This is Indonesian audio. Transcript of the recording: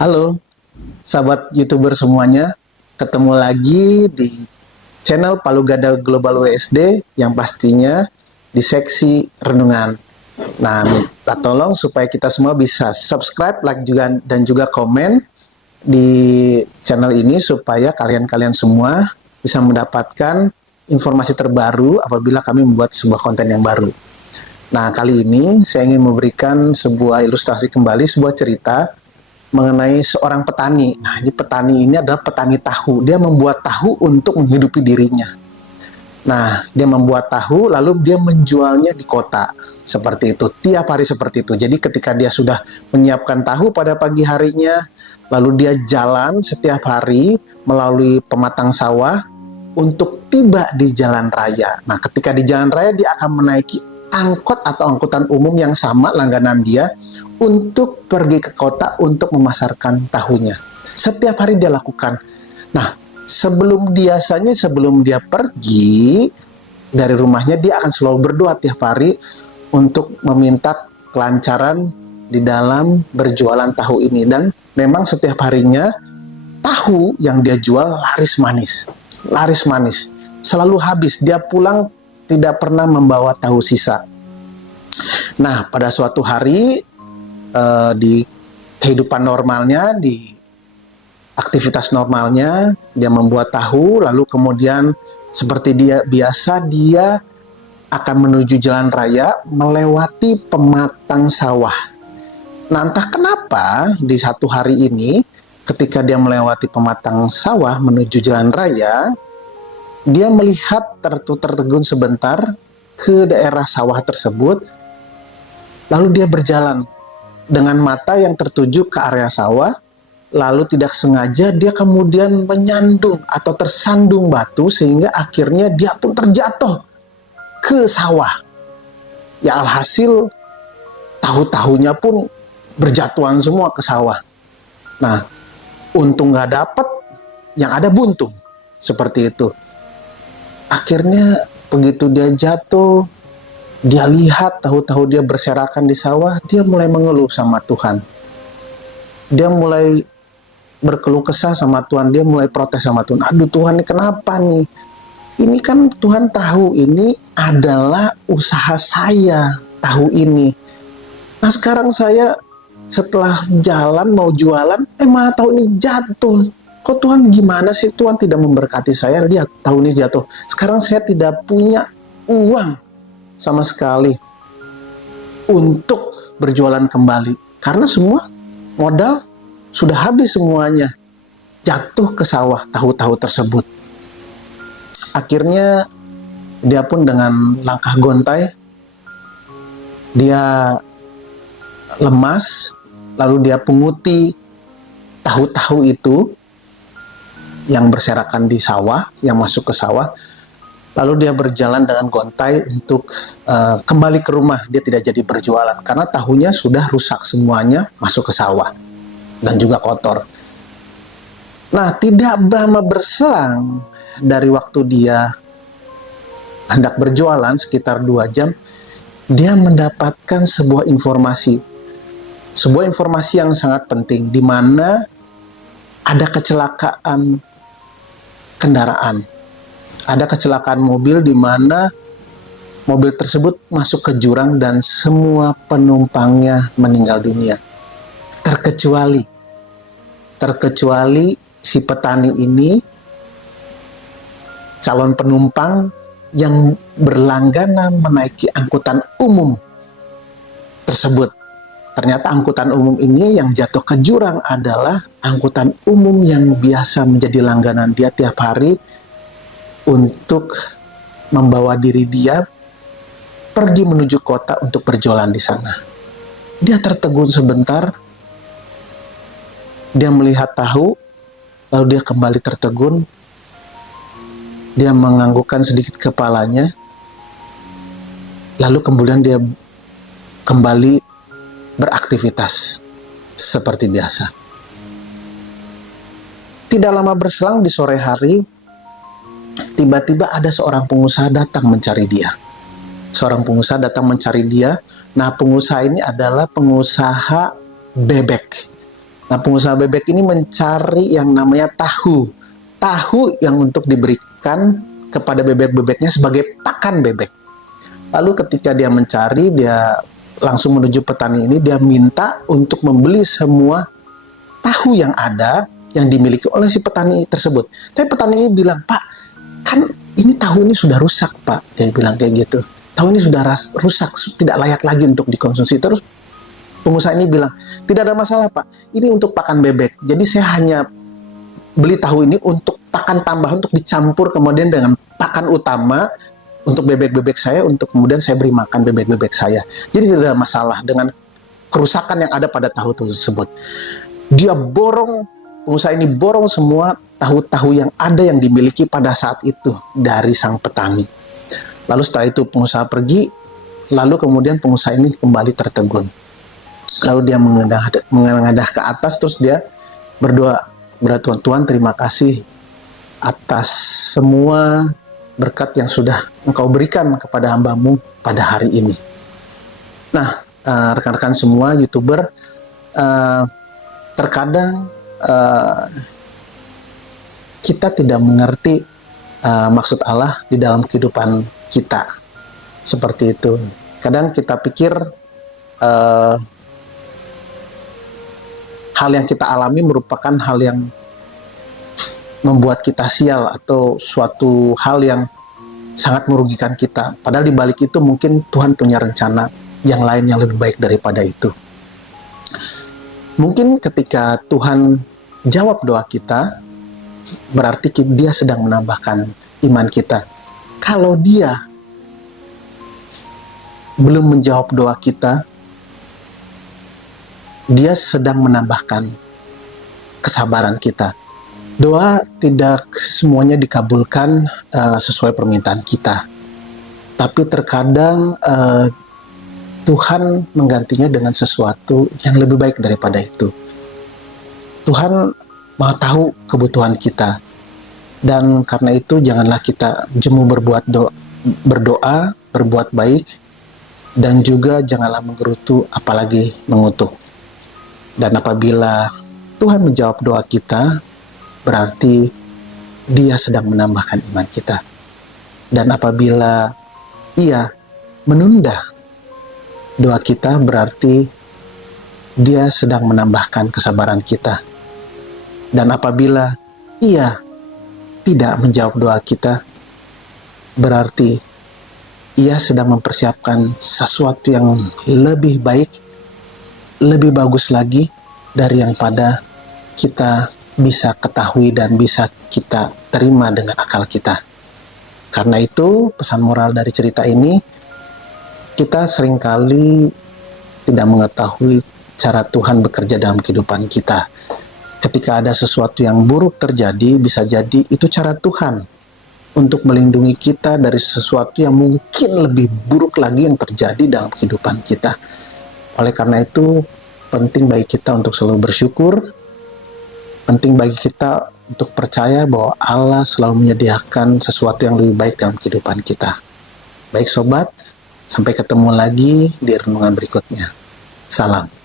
Halo, sahabat YouTuber semuanya. Ketemu lagi di channel Palu Gada Global WSD yang pastinya di seksi renungan. Nah, minta tolong supaya kita semua bisa subscribe, like juga dan juga komen di channel ini supaya kalian-kalian semua bisa mendapatkan informasi terbaru apabila kami membuat sebuah konten yang baru. Nah, kali ini saya ingin memberikan sebuah ilustrasi kembali, sebuah cerita mengenai seorang petani. Nah, ini petani ini adalah petani tahu. Dia membuat tahu untuk menghidupi dirinya. Nah, dia membuat tahu lalu dia menjualnya di kota. Seperti itu, tiap hari seperti itu. Jadi ketika dia sudah menyiapkan tahu pada pagi harinya, lalu dia jalan setiap hari melalui pematang sawah untuk tiba di jalan raya. Nah, ketika di jalan raya dia akan menaiki angkot atau angkutan umum yang sama langganan dia untuk pergi ke kota untuk memasarkan tahunya. Setiap hari dia lakukan. Nah, sebelum dia pergi dari rumahnya, dia akan selalu berdoa tiap hari untuk meminta kelancaran di dalam berjualan tahu ini. Dan memang setiap harinya tahu yang dia jual laris manis, selalu habis. Dia pulang tidak pernah membawa tahu sisa. Nah, pada suatu hari di kehidupan normalnya, di aktivitas normalnya, dia membuat tahu, lalu kemudian seperti dia biasa, dia akan menuju jalan raya melewati pematang sawah. Nah, entah kenapa di satu hari ini, ketika dia melewati pematang sawah menuju jalan raya, dia melihat tertegun sebentar ke daerah sawah tersebut, lalu dia berjalan dengan mata yang tertuju ke area sawah, lalu tidak sengaja dia kemudian menyandung atau tersandung batu sehingga akhirnya dia pun terjatuh ke sawah. Ya alhasil tahu-tahunya pun berjatuhan semua ke sawah. Nah, untung gak dapet, yang ada buntung. Seperti itu. Akhirnya begitu dia jatuh, dia lihat tahu-tahu dia berserakan di sawah, dia mulai mengeluh sama Tuhan. Dia mulai berkeluh kesah sama Tuhan, dia mulai protes sama Tuhan. Aduh Tuhan, ini kenapa nih? Ini kan Tuhan tahu ini adalah usaha saya, tahu ini. Nah sekarang saya setelah jalan mau jualan, malah tahu ini jatuh. Kok Tuhan gimana sih? Tuhan tidak memberkati saya, lihat tahu ini jatuh. Sekarang saya tidak punya uang sama sekali untuk berjualan kembali. Karena semua modal sudah habis semuanya. Jatuh ke sawah tahu-tahu tersebut. Akhirnya dia pun dengan langkah gontai, dia lemas, lalu dia punguti tahu-tahu itu yang berserakan di sawah, yang masuk ke sawah. Lalu dia berjalan dengan gontai untuk kembali ke rumah. Dia tidak jadi berjualan karena tahunya sudah rusak semuanya, masuk ke sawah dan juga kotor. Nah, tidak lama berselang dari waktu dia hendak berjualan sekitar 2 jam, dia mendapatkan sebuah informasi. Sebuah informasi yang sangat penting, di mana ada kecelakaan kendaraan. Ada kecelakaan mobil di mana mobil tersebut masuk ke jurang dan semua penumpangnya meninggal dunia. Terkecuali si petani ini, calon penumpang yang berlangganan menaiki angkutan umum tersebut. Ternyata angkutan umum ini yang jatuh ke jurang adalah angkutan umum yang biasa menjadi langganan dia tiap hari untuk membawa diri dia pergi menuju kota untuk berjualan di sana. Dia tertegun sebentar, dia melihat tahu, lalu dia kembali tertegun, dia menganggukkan sedikit kepalanya, lalu kemudian dia kembali beraktivitas seperti biasa. Tidak lama berselang di sore hari, tiba-tiba ada seorang pengusaha datang mencari dia. Nah, pengusaha ini adalah pengusaha bebek. Nah, pengusaha bebek ini mencari yang namanya tahu. Tahu yang untuk diberikan kepada bebek-bebeknya sebagai pakan bebek. Lalu ketika dia mencari, dia langsung menuju petani ini, dia minta untuk membeli semua tahu yang ada yang dimiliki oleh si petani tersebut. Tapi petani ini bilang, "Pak, kan ini tahu ini sudah rusak, Pak." Dia bilang kayak gitu. Tahu ini sudah rusak, tidak layak lagi untuk dikonsumsi. Terus pengusaha ini bilang, "Tidak ada masalah, Pak. Ini untuk pakan bebek. Jadi saya hanya beli tahu ini untuk pakan tambahan, untuk dicampur kemudian dengan pakan utama untuk bebek-bebek saya, untuk kemudian saya beri makan bebek-bebek saya. Jadi tidak ada masalah dengan kerusakan yang ada pada tahu tersebut." Dia borong, pengusaha ini borong semua tahu-tahu yang ada yang dimiliki pada saat itu dari sang petani. Lalu setelah itu pengusaha pergi, lalu kemudian pengusaha ini kembali tertegun. Lalu dia menengadah ke atas, terus dia berdoa, "Tuhan, Tuhan terima kasih atas semua berkat yang sudah Engkau berikan kepada hamba-Mu pada hari ini." Nah, rekan-rekan semua YouTuber, terkadang kita tidak mengerti maksud Allah di dalam kehidupan kita. Seperti itu. Kadang kita pikir hal yang kita alami merupakan hal yang membuat kita sial atau suatu hal yang sangat merugikan kita. Padahal di balik itu mungkin Tuhan punya rencana yang lain yang lebih baik daripada itu. Mungkin ketika Tuhan jawab doa kita, berarti Dia sedang menambahkan iman kita. Kalau Dia belum menjawab doa kita, Dia sedang menambahkan kesabaran kita. Doa tidak semuanya dikabulkan sesuai permintaan kita. Tapi terkadang Tuhan menggantinya dengan sesuatu yang lebih baik daripada itu. Tuhan Maha tahu kebutuhan kita. Dan karena itu janganlah kita jemu berdoa, berbuat baik, dan juga janganlah menggerutu apalagi mengutuk. Dan apabila Tuhan menjawab doa kita, berarti Dia sedang menambahkan iman kita. Dan apabila Ia menunda doa kita, berarti Dia sedang menambahkan kesabaran kita. Dan apabila Ia tidak menjawab doa kita, berarti Ia sedang mempersiapkan sesuatu yang lebih baik, lebih bagus lagi dari yang pada kita bisa ketahui dan bisa kita terima dengan akal kita. Karena itu pesan moral dari cerita ini, kita seringkali tidak mengetahui cara Tuhan bekerja dalam kehidupan kita. Ketika ada sesuatu yang buruk terjadi, bisa jadi itu cara Tuhan untuk melindungi kita dari sesuatu yang mungkin lebih buruk lagi yang terjadi dalam kehidupan kita. Oleh karena itu, penting bagi kita untuk selalu bersyukur, penting bagi kita untuk percaya bahwa Allah selalu menyediakan sesuatu yang lebih baik dalam kehidupan kita. Baik sobat, sampai ketemu lagi di renungan berikutnya. Salam.